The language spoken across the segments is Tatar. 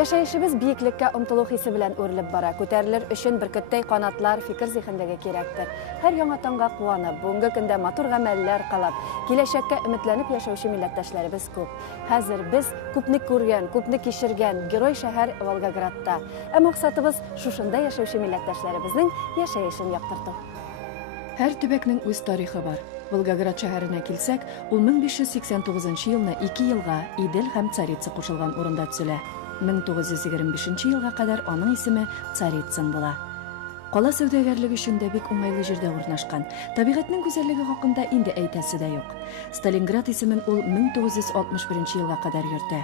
Яшайышыбыз бийеклеккә омтылу хисе белән үрелеп бара. Күтәрелер өчен бөркеттәй канатлар фикер зихендәге кирәктер. Һәр яңа таңга куанып, бүгенге көндә матур гамәлләр кылып, киләчәккә өметләнеп яшәүче милләттәшләребез күп. Хәзер без күпне күргән, күпне кичергән герой шәһәр Волгоградта. Ә максатыбыз шушында яшәүче милләттәшләребезнең яшәешен яктырту. Һәр төбәкнең үз тарихы бар. Волгоград шәһәренә килсәк, ул 1589 елны 2 елга Идел һәм Царица кушылган урында төзелә. 1925 елга кадәр аның исеме Царицын була. Кала сәүдәгәрлеге өчен дә бик уңайлы җирдә урнашкан. Табигатьнең гүзәллеге хакында инде әйтәсе дә юк. Сталинград исемен ул 1961 елга кадәр йөртә.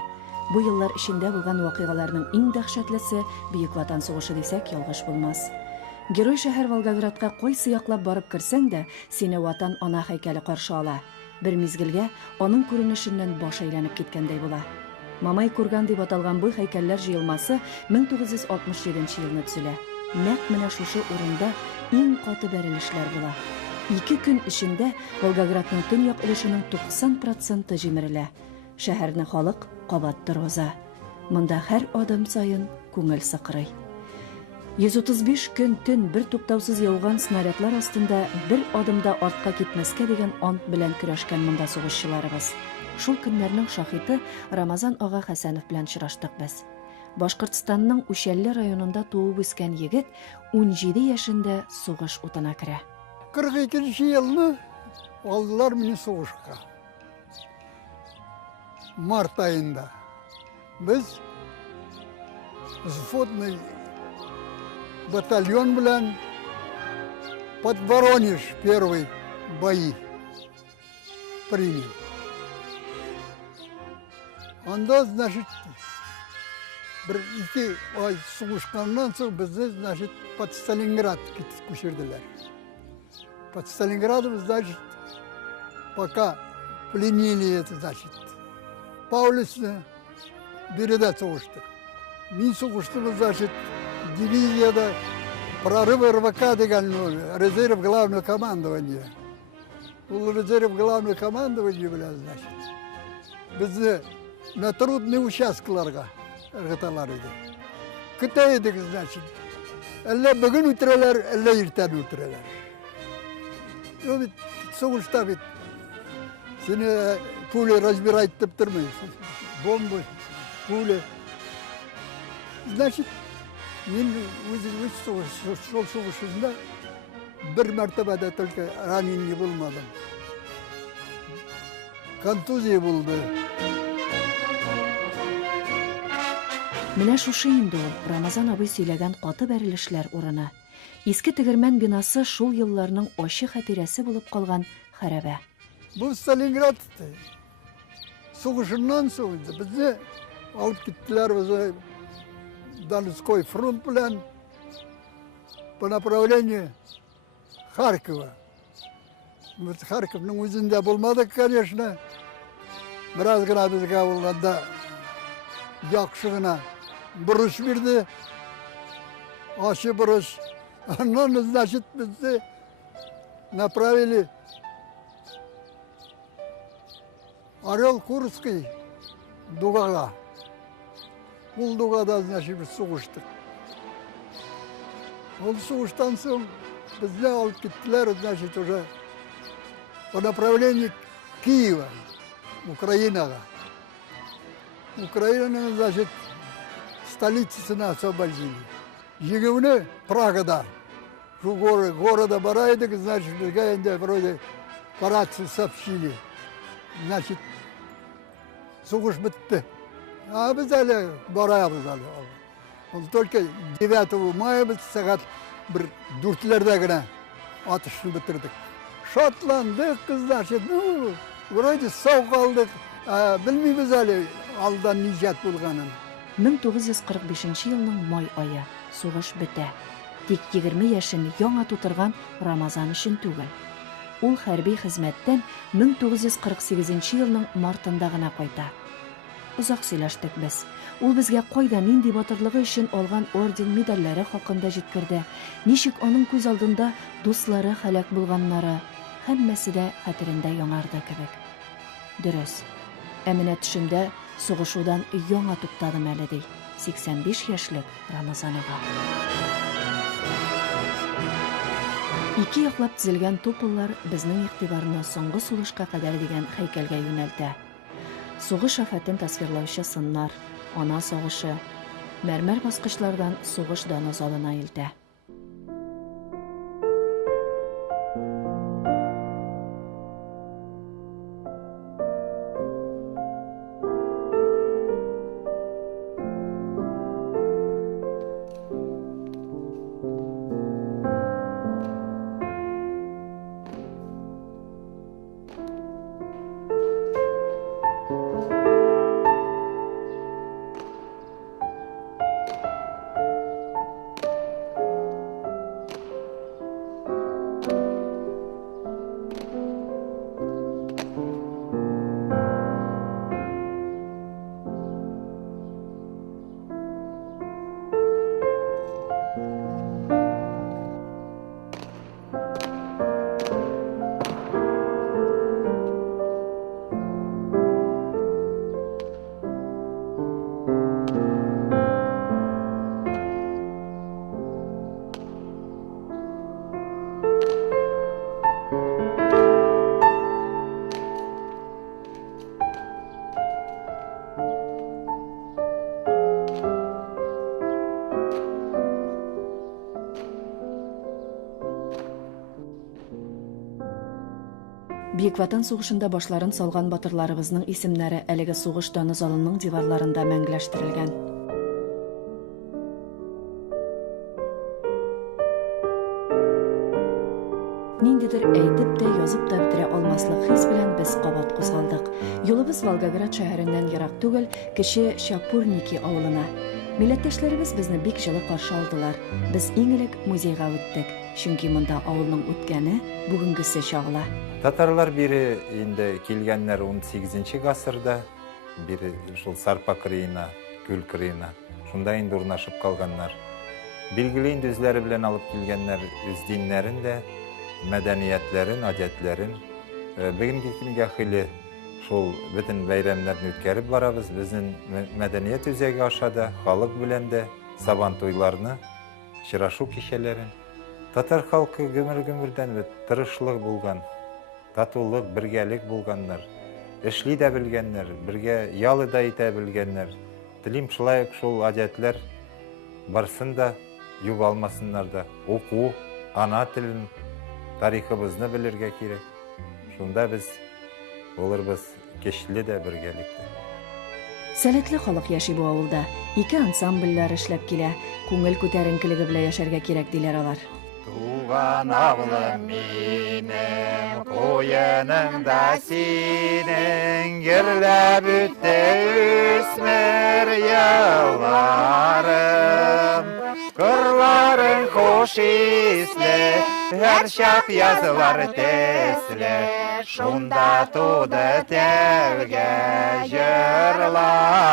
Бу еллар эчендә булган вакыйгаларның иң дәһшәтлесе Бөек Ватан сугышы дисәк ялгыш булмас. Герой шәһәр Волгоградка кайсы яклап барып керсәң дә, сине Ватан ана һәйкәле каршы ала. Бер мизгелгә аның күренешеннән баш әйләнеп киткәндәй була. Мамай курган дип аталган бу һәйкәлләр җыелмасы 1967 елны төзелә. Нәкъ менә шушы урында иң каты бәрелешләр була. 2 көн эчендә Волгоградның төньяк өлешенең 90% җимерелә. Шәһәрне халык кабат торгыза. Монда һәр адым саен күңел сыкрый. 135 көн төн бер туктаусыз яуган снарядлар астында бер адымда артка китмәскә дигән ант белән көрәшкән монда сугышчыларыбыз. Шул көннәрнең шаһиты Рамазан ага Хәсәнов белән очраштык без. Башкортстанның Үшәлле районында туып үскән егет 17 яшендә сугыш утына керә. 42 елны алдылар мине сугышка. Март айында. Без взводный батальон белән под Воронеж первый бои принял. Анда, значит, bir-iki ay сугышканнан соң безне, значит, под Сталинград күчерделәр. Под Сталинградом, значит, пока пленили это, значит, Паулюсны биредә сугыштык. Мин сугыштым, значит, дивизияда прорыв РВК дигән резерв главного командования. Ул резерв главного командования белән, значит, безне на трудные участкаларга ыргыталар иде. Көтә идек, значит, әллә бүген үтерәләр, әллә иртән үтерәләр. Ул бит сугышта бит сине пуля разбирать итеп тормый. Бомба, пуля. Значит, мин үз сугышында бер мәртәбәдә только ранение булмадым. Контузия булды. Менә шушы инде ул Рамазан абый сөйләгән каты бәрелешләр урыны. Иске тегермән бинасы шул елларның ачы хатирәсе булып калган хәрабә. Бу Сталинград сугышыннан соң безне алып киттеләр безне Донской фронт белән по направлению Харькова. Без Харьковның үзендә булмадык, конечно. Бераз гына безгә булганда яхшы гына бурыш бирде. Ачы бурыш. Аннан, значит, безне направили Орел-Курский дугага. Ул дугада, значит, biz сугыштык. Ул сугыштан соң безне алып киттеләр, значит, уже по направлению Киева, Украинага. Украинаның, значит, столицасына освободили. Егевне Прагада. Шу города бара идек, значит, безгә инде вроде по рации сообщили. Значит, сугыш бетте. А без әле барабыз әле. Ул только 9 мая без сәгать 4-ләрдә генә атышны бетердек. Шатландык, значит, ну, вроде сау калдык. Белмибез әле алдан ниҗат булганын. 1945 елның май ае. Сугыш бетә. Тик 20 яшен яңа тутырган Рамазан өчен түгел. Ул хәрби хезмәттән 1948 елның мартында гына кайта. Узак сөйләштек без. Ул безгә кайда нинди батырлыгы өчен алган орден медальләре хакында җиткерде. Ничек аның күз алдында дуслары һәлак булганнары, һәммәсе дә хәтерендә яңарды кебек. Дөрес. Ә менә төшемдә сугышудан яңа туктадым әле ди. 85 яшьлек Рамазанова. Ике яклап тезелгән тупыллар безнең игътибарны соңгы сулышка кадәр дигән һәйкәлгә юнәлтә. Сугыш афатын тасвирлаучы сыннар, ана сагышы, мәрмәр баскычлардан сугыш даны залына илтә. Бийик Ватан сугышында башларын салган батырларыбызның исемнәре әлеге сугыш даны залының диварларында мәңгеләштерелгән. Ниндидер әйтеп тә, язып та бетерә алмаслык хис белән без кабат кузгалдык. Юлыбыз Волгоград шәһәреннән ерак түгел, кече Шапурники авылына. Милләттәшләребез безне бик җылы каршы алдылар. Без иң элек музейга үттек, чөнки монда авылның үткәне бүгенгесе чагыла. Татарлар бири инде килгәннәр 18 гасырда, бири шул Сарпа кырыена, Күл кырыена, шунда инде урнашып калганнар. Билгеле инде үзләре белән алып килгәннәр үз диннәрен дә, мәдәниятләрен, адәтләрен. Бүгенге көнгә хәйле шул бөтен бәйрәмнәрне үткәреп барабыз. Безнең мәдәният үзәге ашада халык белән дә сабан туйларны, чырашу кичәләрен. Татар халкы гөмер-гөмердән тырышлык булган. Татулык, бергәлек булганнар, эшли дә белгәннәр, бергә ялы да итә белгәннәр. Телим шулай шул адәтләр барсын да югалмасыннар да. Уку, ана телен, тарихыбызны белергә кирәк. Шунда без булырбыз кечле дә бергәлектә. Сәләтле халык яши бу авылда. Ике ансамбльләр эшләп килә. Күңел күтәренкелеге белән яшәргә кирәк диләр алар. Туган авылым минем, коеның да синең, герләп үтте үсмер елларым. Кырларың хош исле, һәр чак язылар тесле, шунда туды тәүге җырларым.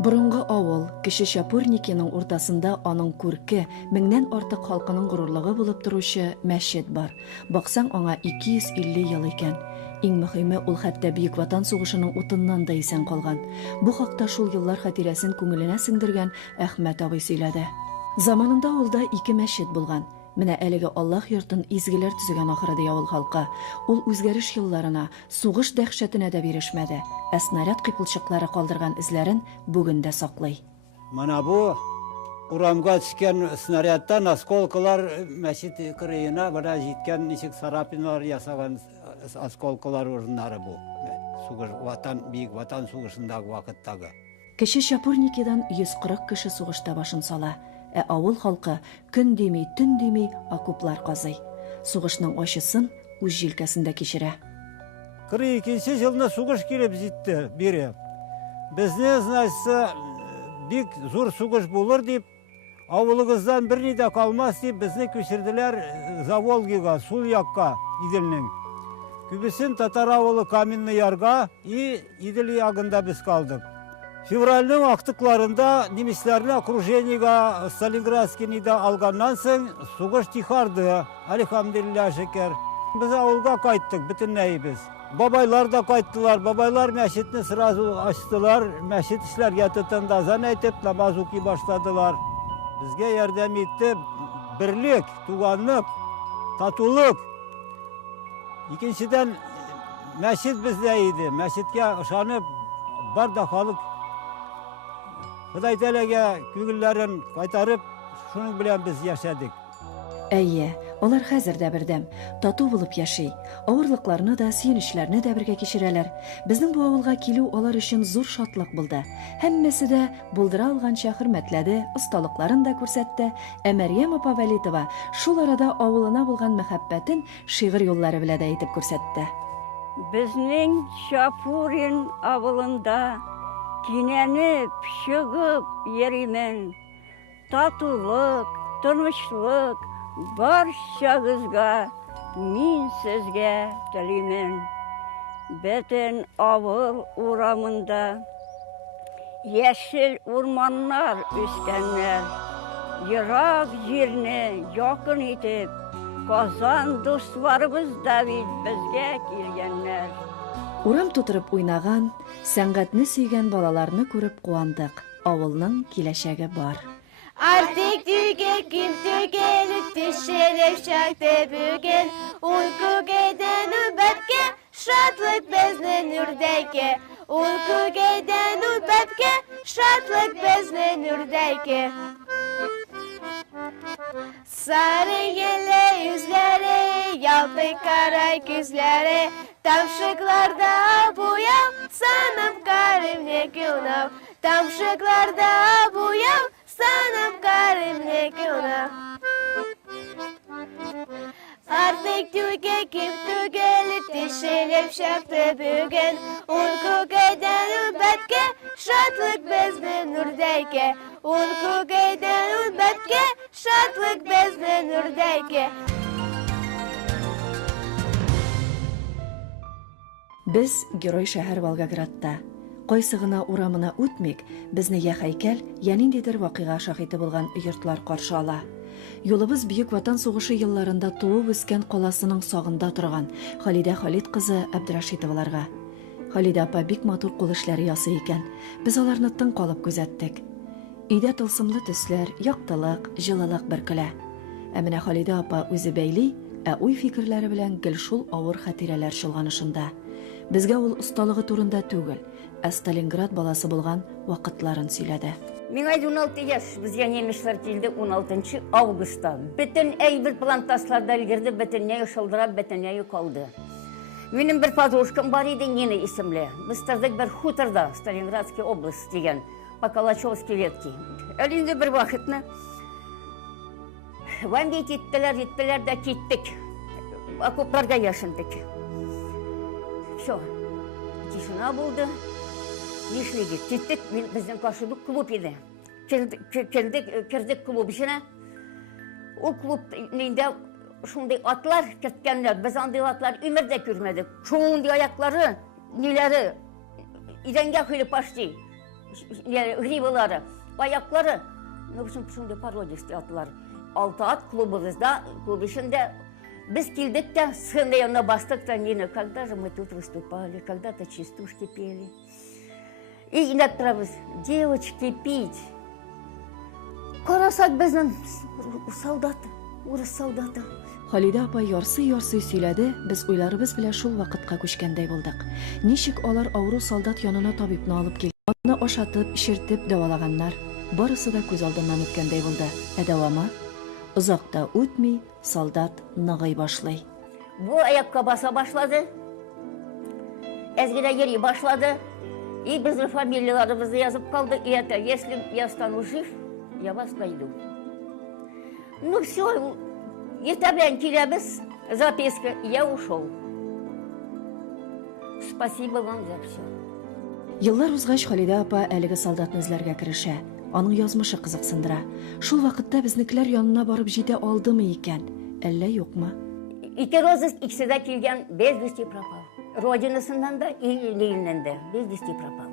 Борынгы авыл, кече Шапурникиның уртасында аның күрке, меңнән артык халкының горурлыгы булып торучы мәчет бар. Баксаң, аңа 250 ел икән. Иң мөһиме, ул хәтта Бийик Ватан сугышының утыннан да исән калган. Бу хакта шул еллар хатирәсен күңеленә сеңдергән Әхмәт абый сөйләде. Заманында авылда 2 мәчет булган. Менә әлеге Аллаһ йортын изгеләр төзегән ахыры ди авыл халкы. Ул үзгәреш елларына, сугыш дәһшәтенә дә бирешмәде. Снаряд кыйпылчыклары калдырган эзләрен бүген дә саклый. Мана бу урамга төшкән снарядтан осколкалар мәчет кырыена бара җиткән ничек сарапинлар ясаган осколкалар урыннары бу. Сугыш Бийик Ватан сугышындагы вакыттагы. Кече Шапурникидан 140 кеше сугышта башын сала. Авыл халкы көн дими, төн дими окоплар казый. Сугышның ачысын үз җилкәсендә кичерә. 42 елда сугыш килеп җитте бире. Безне, значит, бик зур сугыш булыр дип, авылыгыздан берни дә калмас дип, безне күчерделәр Заволгига, сул якка, Иделнең. Күбесен татар авылы Каменный Ярга и Идел ягында без калдык. Февральның актыкларында немецләрне окружениега Сталинградскийда алганнан соң сугыш тихарды, әлхамдулилла шөкер. Biz avulga kayttık bütünleyi biz. Babaylar da kayttılar. Babaylar meşitini sırası açtılar. Meşit işlerge tutun azan etip namaz okuy başladılar. Bizge yardım etti. Birlik, tuganlık, tatuluk. İkinciden meşit bizdeydi. Meşitke ışanıp bar da halık Xuday Teala'ga köngüllerin kaytarıp şunun bilen biz yaşadık. Әйе, алар хәзер дә бердәм, тату булып яши. Авырлыкларны да, сөенечләрне дә бергә кичерәләр. Безнең бу авылга килү алар өчен зур шатлык булды. Һәммәсе дә булдыра алганча хөрмәтләде, осталыкларын да күрсәтте. Ә Мәрьям апа Вәлитова шул арада авылына булган мәхәббәтен шигырь юллары белән дә әйтеп күрсәтте. Безнең Шапурин авылында кинәнеп, чыгып йөримен. Татулык, тынычлык барчагызга мин сезгә телимен. Бөтен авыл урамында яшел урманнар үскәннәр. Ерак җирне якын итеп, Казан дусларыбыз да бит безгә килгәннәр. Урам тутырып уйнаган, сәнгатьне сөйгән балаларны күреп куандык. Авылның киләчәге бар. Artık tükekim tükenip düşerek şaktı bugün. Uyku giden nöbetke, şatlık bezne nürdeke. Uyku giden nöbetke, şatlık bezne nürdeke. Sarı yele yüzleri, yalpı kara gözleri. Tamşıklarda buyav, sanım karım ne günav. Tamşıklarda buyav, sanım karım ne günav. Artık tükekim tükelip dişilip şaktı bugün. Uyku giden nöbetke, şatlık bezne nürdeke. Uyku giden nöbetke, şatlık bezne nürdeke. Biz Герой шәһәр Волгоградта. Кайсы гына урамына үтмик, безне я һәйкәл, я ниндидер вакыйга шаһиты булган йортлар каршы ала. Юлыбыз Бөек Ватан сугышы елларында туып үскән каласының сагында торган Халидә Халид кызы Абдрашитовларга. Халидә апа бик матур кул эшләре ясый икән. Без аларны тын калып күзәттек. Өйдә тылсымлы төсләр, яктылык, җылылык бөркелә. Ә менә Халидә апа үзе бәйли, ә уй фикерләре белән гел шул авыр хатирәләр чолганышында. Безгә ул осталыгы турында түгел, ә Сталинград баласы булган вакытларын сөйләде. Миңа 16 яш, безгә немешләр килде 16 августта. Бөтен әйбер плантасларда өлгерде, бөтенләй шылдырап, бөтенләй калды. Минем бер подружкам бар иде, Нина исемле. Без тордык бер хуторда, Сталинградский область дигән, по Калачевской ветке. Әле бер вакытны Ванди киттеләр дә киттек. Окопларда яшындык. Все, тишина булды. Нишлеге, киттек, безнең каршыда клуб иде. Кердек клуб içine. O клуб нинде шундый атлар киткәннәр, без андый атлар өмердә күрмәдек. Шундый аяклары, ниләре, идәнгә килеп пашти. Гривалары, аяклары, ну шундый пародистый атлар. 6 ат клубыбызда, клуб içinde biz килдек тә сцена янына бастык та Нина, когда же мы тут выступали, когда-то частушки пели. И иногда девочки пить. Карасак безнең солдат, урыс солдаты. Халидә апа ярсый-ярсый сөйләде, без уйларыбыз белән шул вакытка күчкәндәй булдык. Ничек алар авыру солдат янына табибны алып килгән, аны ашатып, ишертеп дәвалаганнар. Барысы да күз алдыннан үткәндәй булды. Ә дәвамы? Узакта үтми, солдат ныгый башлый. Бу аякка баса башлады. Әзгедә йөри башлады. И безнең фамилияларыбызны язып калды. И это, если я стану жив, я вас найду. Ну все, иртә белән киләбез, записка, я ушел. Спасибо вам за все. Еллар узгач Халидә апа әлеге солдатны эзләргә керешә. Аның язмышы кызыксындыра. Шул вакытта безнекеләр янына барып җитә алдымы икән, әллә юкмы? Ике розыск икесе дә килгән, без вести пропал. Родинасыннан да и Лениннән дә без вести пропал.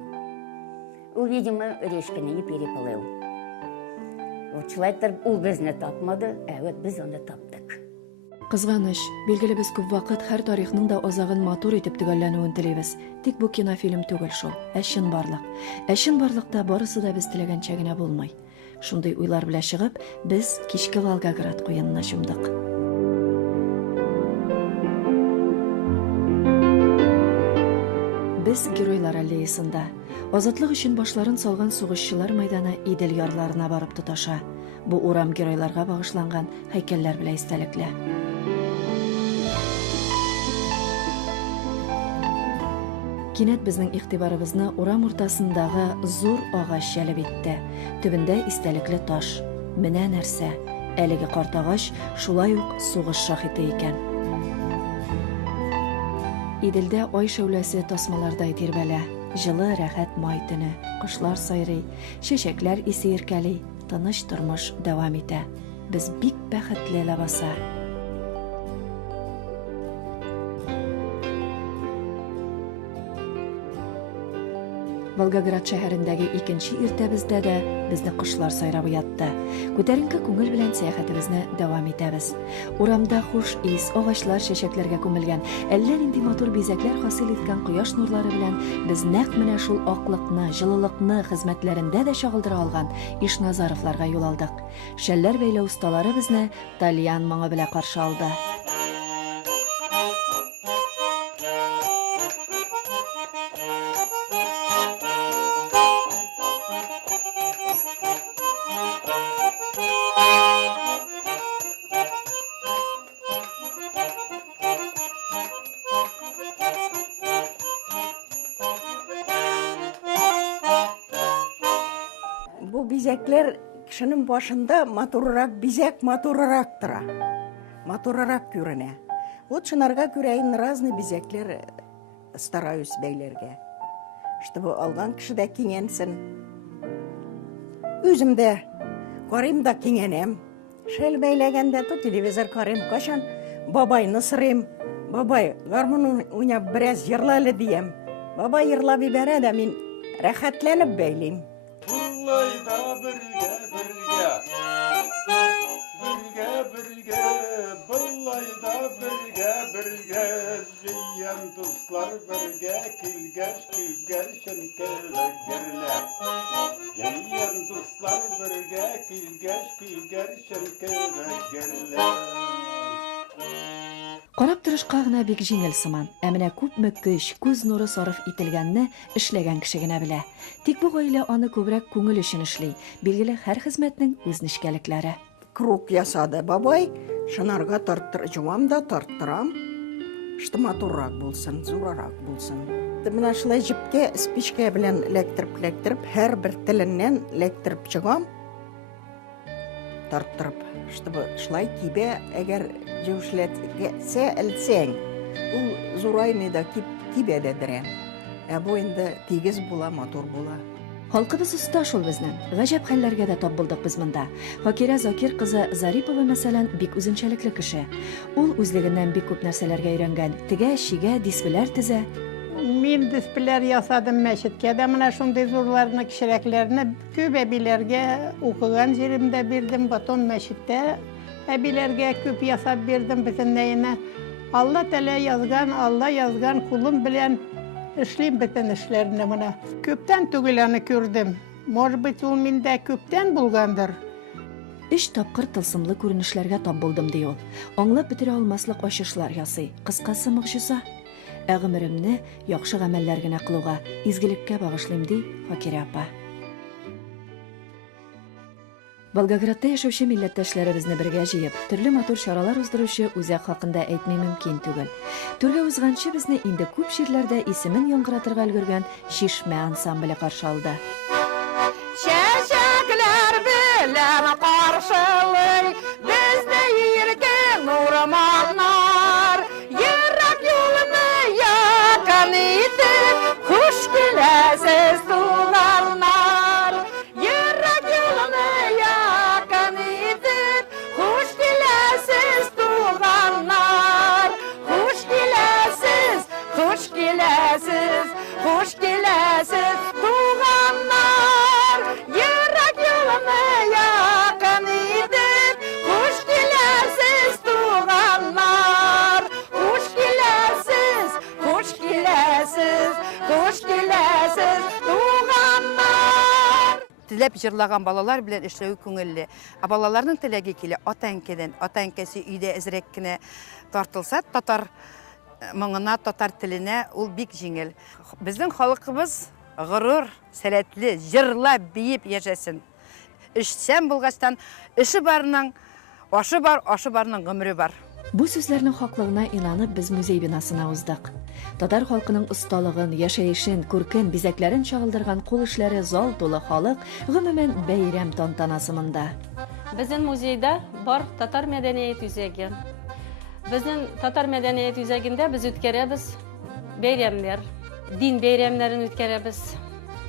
Ул, видимо, речканы не переплыл. Вот человек ул безне тапмады, а вот без аны таптык. Кызганыч, билгеле без күп вакыт һәр тарихның да азагын матур итеп төгәлләнүен телибез. Тик бу кинофильм түгел шул, әчен барлык. Әчен барлыкта барысы да без теләгәнчә генә булмый. Шундый уйлар белән чыгып, без кичке Волгоград куенына чумдык. Без геройлар аллеясында. Азатлык өчен башларын салган сугышчылар мәйданы Идел ярларына барып тоташа. Бу урам геройларга багышланган һәйкәлләр белән истәлекле. Кинәт безнең игътибарыбызны урам уртасындагы зур агач җәлеп итте. Төбендә истәлекле таш. Менә нәрсә? Әлеге карт агач шулай ук сугыш шаһиты икән. Иделдә ай шәүләсе тасмалардай тирбәлә. Җылы, рәхәт май төне. Кошлар сайрый, чәчәкләр исе иркәли, тыныч тормыш дәвам итә. Без бик бәхетле лабаса. Волгоград шәһәрендәге икенче иртәбездә дә безне кошлар сайрап уятты. Күтәренке күңел белән сәяхәтебезне дәвам итәбез. Урамда хуш ис, агачлар чәчәкләргә күмелгән, әллә нинди матур бизәкләр хасил иткән кояш нурлары белән без нәкъ менә шул аклыкны, җылылыкны хезмәтләрендә дә чагылдыра алган Ишназаровларга юл алдык. Шәлләр бәйләү осталары безне Тальян моңы белән каршы алды. Бу бизәкләр кешенең башында матуррак бизәк матуррак тора. Матуррак күренә. Вот шунарга күрә инде разный бизәкләр стараюсь бәйләргә. Чтобы алган кешедә киңәнсен. Үзем дә карыйм да киңәнәм. Шәл бәйләгәндә то телевизор карыйм, кашан бабайны сырыйм. Бабай, гармун уйнап бераз йырлалы диям. Бабай йырлап ибәрә дә мин рәхәтләнеп бәйлим. Булайда бергә, булайда бергә, җыян дуслар бергә, килгәч күгәрчен кәләгәрлә. Җыян дуслар бергә, килгәч күгәрчен кәләгәрлә. Карап торышка гына бик җиңел сыман, ә менә күпме көч, күз нуры сарыф ителгәнне эшләгән кеше генә белә. Тик бу гаилә аны күбрәк күңел өчен эшли. Билгеле, һәр хезмәтнең үз нечкәлекләре. Круг ясады бабай, шынарга жуам да тарттырам. Что матуррак булсын, зурарак булсын. Менә шулай җипкә спичка белән лектиреп, һәр бер теленнән лектиреп чыгам. Тарттырып, чтобы шулай кибә, әгәр җүшләтсә әлсәң, ул зурайны да кибә дә дәрә. Ә бу инде тигез була, матур була. Халкыбыз оста шул безнең. Гаҗәп хәлләргә дә тап булдык без монда. Факира Закир кызы Зарипова мәсәлән бик үзенчәлекле кеше. Ул үзлегеннән бик күп нәрсәләргә өйрәнгән. Тегә, шигә, диспләр тезә. Мин диспләр ясадым мәчеткә дә, менә шундый зурларны, кичерәкләрне күп әбиләргә укыган җиремдә бирдем, потом мәчеттә әбиләргә күп ясап бирдем бөтенләенә. Алла Тәала язган кулым белән эшлим бөтен эшләрне менә. Күптән түгел аны күрдем. Может быть, ул миндә күптән булгандыр. 3 тапкыр тылсымлы күренешләргә тап булдым ди ул. Аңлап бетерә алмаслык ачышлар ясый. Кыскасы мөгъҗиза. Ә гомеремне яхшы гамәлләр генә кылуга, изгелеккә багышлыйм ди Факира апа. Волгоградта яшәүче милләттәшләребезне бергә җыеп, төрле матур чаралар уздыручы үзәк хакында әйтми мөмкин түгел. Түргә узганчы безне инде күп җирләрдә исемен яңгыратырга өлгергән Шишмә ансамбле каршы алды. Чәчәкләр белән каршылый безне иркен урманнар, ерак юлны якын итеп, хуш киләсез туганнар. Ерак юлны якын итеп, хуш киләсез туганнар. Хуш киләсез, хуш киләсез, хуш киләсез туганнар. теләп җырлаган балалар белән эшләү күңелле. Балаларның теләге килә ата-әнкәдән. Ата-әнкәсе өйдә әзрәк кенә тартылса, татар моңына, татар теленә ул бик җиңел. Безнең халкыбыз горур, сәләтле, җырлап, биеп яшәсен. Эшчән булгачтан, эше барның ашы бар, ашы барның гомере бар. Бу сүзләрнең хаклыгына инанып без музей бинасына уздык. Татар халкының осталыгын, яшәешен, күркен, бизәкләрен чагылдырган кул эшләре зал тулы халык, гомумән бәйрәм тантанасы монда. Безнең музейда бар татар мәдәният үзәге. Безнең татар мәдәният үзәгендә без үткәрәбез бәйрәмнәр, дин бәйрәмнәрен үткәрәбез.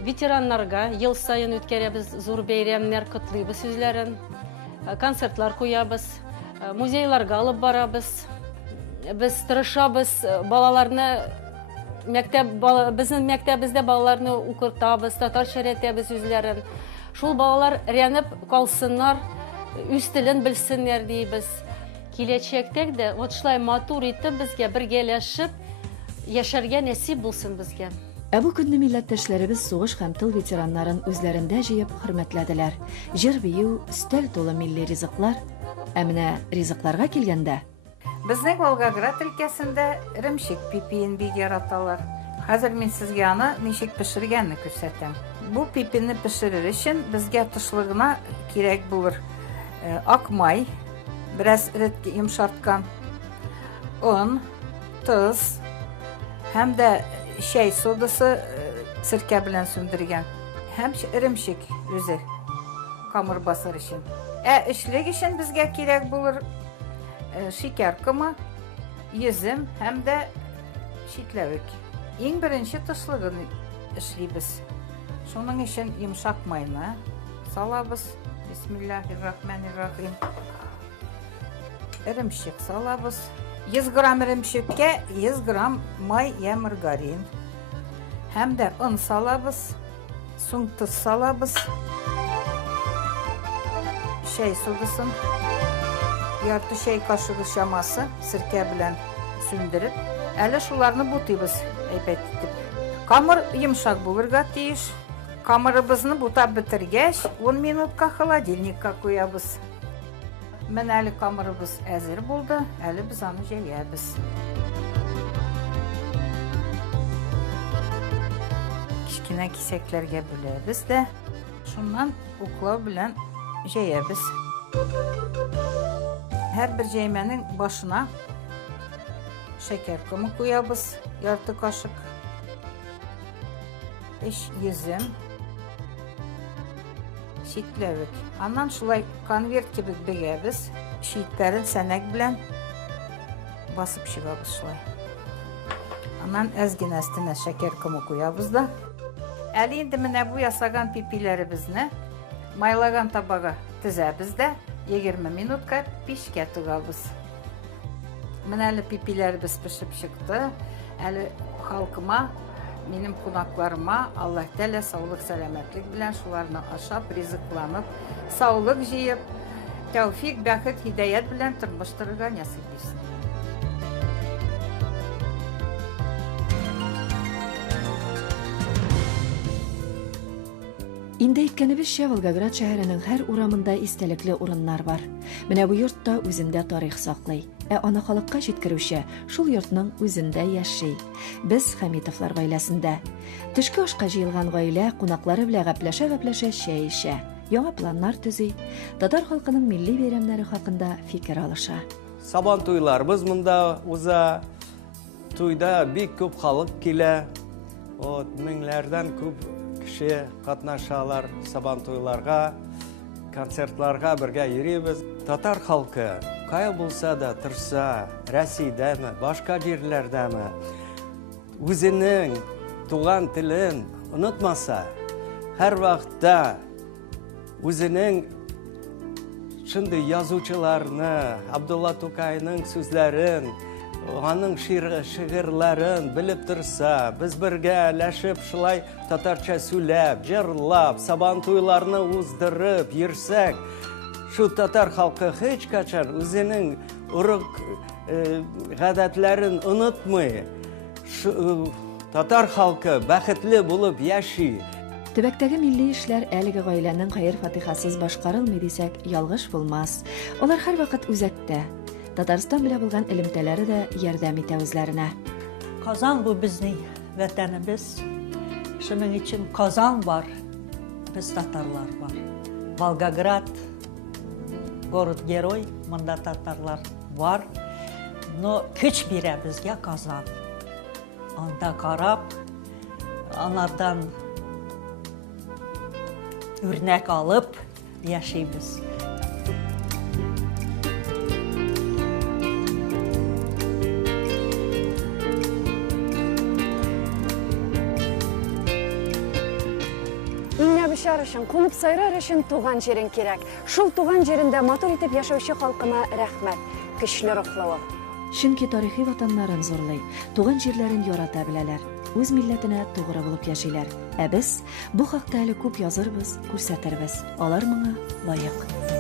Ветераннарга ел сайын үткәрәбез зур бәйрәмнәр, котлыйбыз сүзләрен, концертлар куябыз, музейларга алып барабыз. Без тырышабыз балаларны безнең мәктәбездә балаларны укытабыз, татарча өйрәтәбез сүзләрен. Шул балалар рәнеп калсыннар, үз телен белсеннәр дибез. Киләчәктә дә вот шулай матур итеп безгә бергәләшеп яшәргә насип булсын безгә. Бу көнне милләттәшләребез сугыш һәм тыл ветераннарын үзләрендә җыеп хөрмәтләделәр. Җыр бию, өстәл тулы милли ризыклар. Менә ризыкларга килгәндә, Безнең Волгоград өлкәсендә ремшек пипиен бик яраталар. Хәзер мин сезгә аны ничек пешергәнне күрсәтәм. Бу пипинне пешерер өчен безгә тышлыгына кирәк булыр ак май, бераз рәткә йомшарткан, он, туз һәм дә чәй содасы сиркә белән сүндергән. Һәм ремшек үзе камыр басыр өчен. Эшлек өчен безгә кирәк булыр шикәр комы, йөзем һәм дә читләвек. Иң беренче тышлыгын эшлибез. Шуның өчен йомшак майны салабыз. Бисмиллаһир-рахманир-рахим. Ремшек салабыз. 100 грамм ремшеккә 100 грамм май я маргарин. Һәм дә он салабыз. Соң туз салабыз. Чәй судасын. Ярты чәй кашыгы шамасы сиркә белән сүндереп, әле шуларны бутыйбыз, әйбәт итеп. Камыр йомшак булырга тиеш. Камырыбызны бутап бетергәч, 10 минутка холодильникка куябыз. Менә әле камырыбыз әзер булды, әле без аны җәябез. Кичкенә кисәкләргә бүләбез дә, шуннан уклау белән җәябез. Һәр бер җәймәнең башына шәкәр комы куябыз, ярты кашык. Йөзем, читләвек. Аннан шулай конверт кебек бегәбез, читләрен сәнәк белән басып чыгабыз шулай. Аннан әзгенә өстенә шәкәр комы куябыз да. Әле инде менә бу ясаган пипиләребезне майлаган табага тезәбез дә. 20 минутка пешкә тыгабыз. Менә әле пипиләребез пешеп чыкты. Әле халкыма, минем кунакларыма Аллаһ Тәала саулык, сәламәтлек белән шуларны ашап, ризыкланып, саулык җыеп, тәүфик, бәхет, һидаят белән тормыштырырга насип итсен. Инде әйткәнебезчә, Волгоград шәһәренең һәр урамында истәлекле урыннар бар. Менә бу йортта үзендә тарих саклый. Аны халыкка җиткерүче шул йортның үзендә яши. Без Хәмитовлар гаиләсендә. Төшке ашка җыелган гаилә кунаклары белән гәпләшә чәй эчә. Яңа планнар төзи. Татар халкының милли бәйрәмнәре хакында фикер алыша. Сабан туйларыбыз монда уза. Туйда бик күп халык килә. Меңләрдән күп кеше катнашалар сабан туйларга, концертларга бергә йөрибез. Татар халкы кая булса да тырса, Россиядәме, башка җирләрдәме, үзенең туган телен онытмаса, һәр вакытта үзенең шундый язучыларны, Абдулла Тукайның сүзләрен, аның шигырьләрен белеп торса, без бергә ләшеп шулай татарча сөйләп, җырлап, сабан туйларны уздырып йөрсәк, шу татар халкы һеч качан үзенең урык гадәтләрен онытмый. Татар халкы бәхетле булып яши. Төбәктәге милли эшләр әлеге гаиләнең хәер-фатихасыз башкарылмый дисәк, ялгыш булмас. Алар һәрвакыт үзәктә. Татарстан белән булган элемтәләре дә ярдәм итә үзләренә. Казан бу безнең ватаныбыз. Шуның өчен Казан бар, без татарлар бар. Волгоград, город-герой, монда татарлар бар. Но көч бирә безгә Казан. Анда карап, анардан үрнәк алып яшибез. Иңнә бишар өчен, кунып сайрар өчен туган җирен кирәк. Шул туган җирендә матур итеп яшәүче халкына рәхмәт, көчле рухлы. Чөнки тарихи ватаннарын зурлый, туган җирләрен ярата беләләр. Үз милләтенә тугры булып яшиләр. Ә без бу хакта әле күп язырбыз, күрсәтербез. Алар моңа лаек.